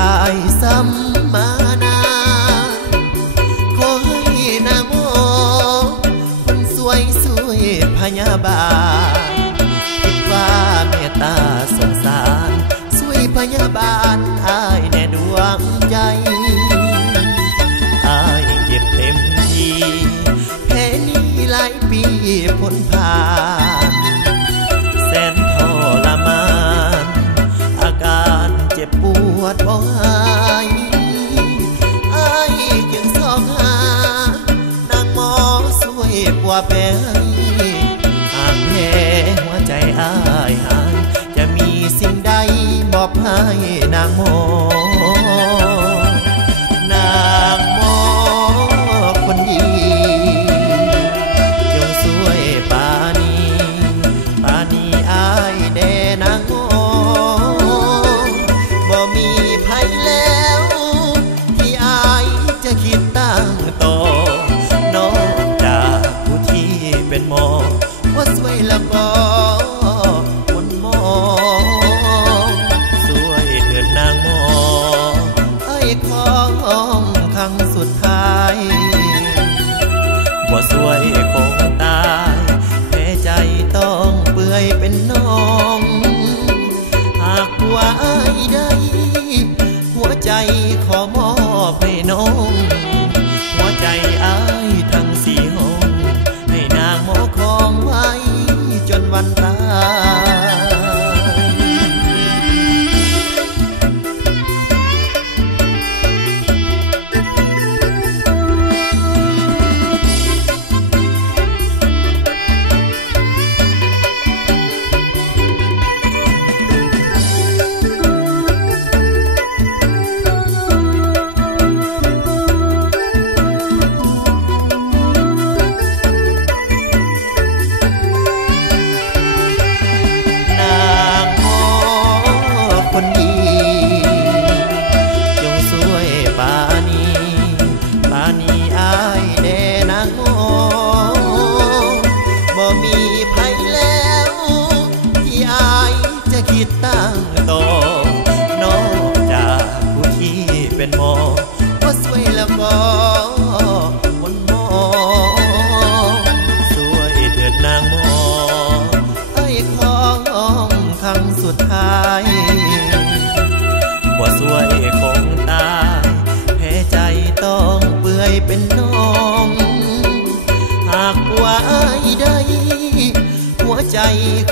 อายซ้ำมานาขอให้นางโมคนสวยสวยพยาบาลคิดว่าเมตตาสงสารสวยพยาบาลอายแน่ดวงใจอายเก็บเต็มที่แค่นี้หลายปีพ้นผ่านแสนทรมานอาการเจ็บปวดบ่หายอายจึงสอบหานางหมอสวยกว่าแผลหากแผลหัวใจอายหายจะมีสิ่งใดมอบให้นางหมอนางหมอคนดีจงสวยปานีอายแด่นางหมอบ่มีภัยแล้วที่อายจะคิดตั้งต่อนอกจากผู้ที่เป็นหมอว่าสวยแล้วก็คนหมอสวยเถิดนางหมอไอ้ของครั้งสุดท้ายบ่สวยคงตายแพ้ใจต้องเปื่อยเป็นน้องหากว่าอายได้หัวใจขอมอบให้น้องหัวใจอายทั้งสี่ห้องให้นางหมอครองไว้จนวันตายคนดีจงสวยปานีอายแด่นางหมอบ่มีภัยแล้วที่อายจะคิดตั้งต่อนอกจากผู้ที่เป็นหมอว่าสวยแล้วก็คนหมอสวยเถิดนางหมอไอ้ของครั้งสุดท้ายบ่สวยคงตายแพ้ใจต้องเปื่อยเป็นน้องหากว่าอายได้หัวใจ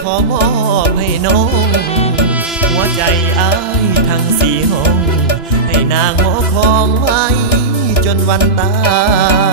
ขอมอบให้น้องหัวใจอายทั้งสี่ห้องให้นางหมอครองไว้จนวันตาย